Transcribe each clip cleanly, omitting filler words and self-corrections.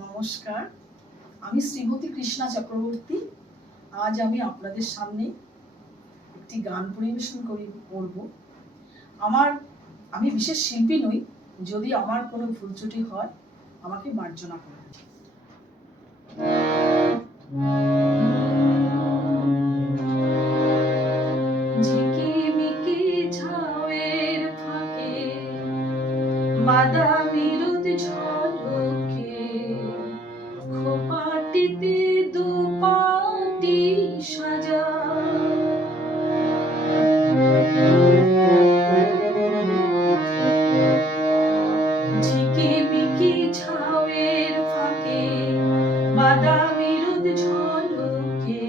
নমস্কার, আমি শ্রীমতী কৃষ্ণা চক্রবর্তী। আজ আমি আপনাদের সামনে একটি গান পরিবেশন করব। আমি বিশেষ শিল্পী নই, যদি আমার কোনো ভুল ত্রুটি হয় আমাকে মার্জনা করবেন। ঝিকিমিকি ঝাউয়ের ফাঁকে বাদামি রোদ ঝলকে খোপাটিতে দুপাটি সাজা, ঝিকিমিকি ঝাউয়ের ফাঁকে বাদামি রোদ ঝলকে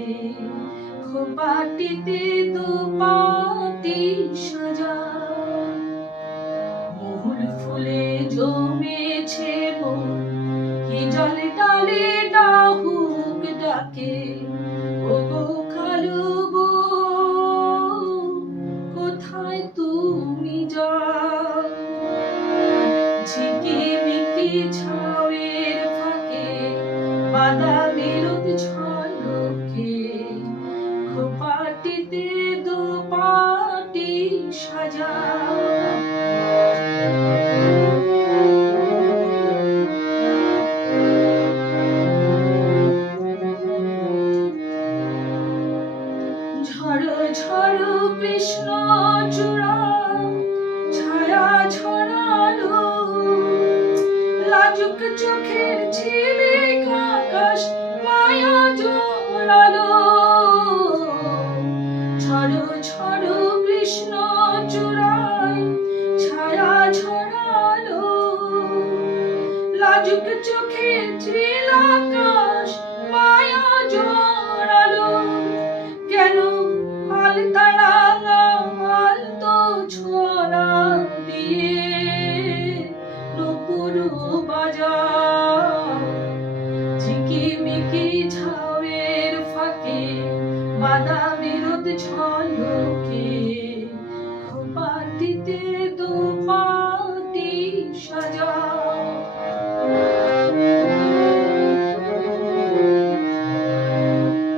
খোপাটিতে দুপাটি সাজা, মহুল ফুলে জমেছে মন, হিজল ডালে ডাহুক ডাকে, ওগো কালো বউ কোথায় তুমি যাও? ঝিকিমিকি ঝাউয়ের ফাঁকে বাদামি রোদ ঝলকে খোপাটিতে দুপাটি সাজা, ঝড়ো ঝড়ো কৃষ্ণ চূড়া ছায়া ছড়ালো, লাজুক চোখের ঝিলিক আকাশ মায়া জড়ালো, ঝড়ো ঝড়ো কৃষ্ণ চূড়ায় ছায়া ছড়ালো, লাজুক চোখের ঝিল আকাশ মায়া জড়ালো, কেন আলতারা আলতো ছোড়া দিয়ে নুপুর বাজাও? ঝিকিমিকি ঝাউয়ের ফাঁকে বাদামি রোদ ঝলকে খোপাটিতে দুপাটি সাজাও।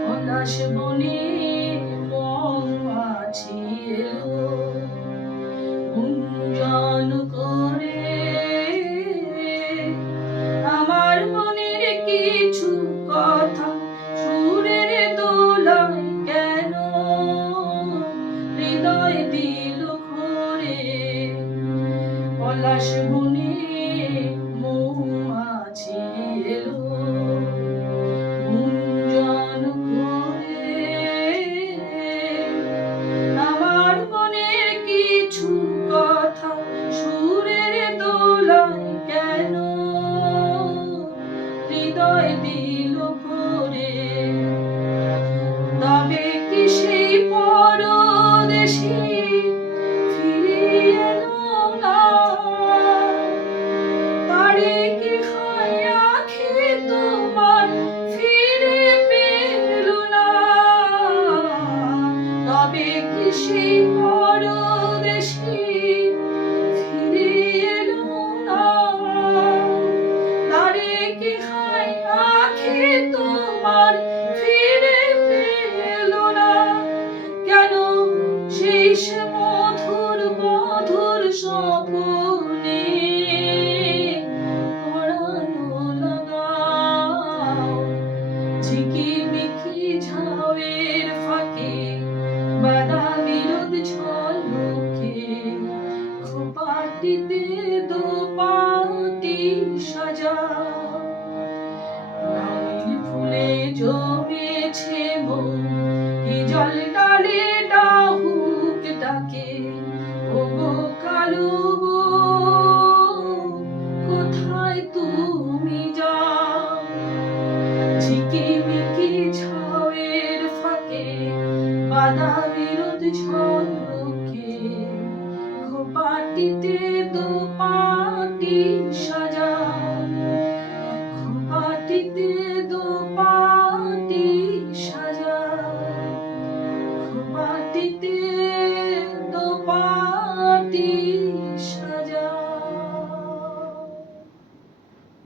পলাশ বনে মৌমাছি এলো গুঞ্জন করে, আমার মনের কিছু কথা সুরের দোলায় কেন হৃদয় দিল ভরে। পলাশ বনে মৌমাছি এলো গুঞ্জন করে, আমার মনের কিছু কথা সুরের দোলায় কেন হৃদয় দিল ভরে। তবে কি সেই পরদেশী ফিরে এলো না? তারে কি হায় আঁখি তোমার ফিরে পেল না? তবে কি সেই পরদেশী ফিরে এলো না? তারে কি হায় আঁখি তোমার ফিরে পেল না? কেন সেই সে মধুর মধুর স্বপ্নে পরানো লাগাও? ঝিকিমিকি ঝাউয়ের ফাঁকে বাদামি রোদ ঝলকে খোপাটিতে দুপাটি সাজাও, রঙিন ফুলে জমেছে মন, হিজল ডালে ডাহুক ডাকে, ওগো কালো বউ কোথায় তুমি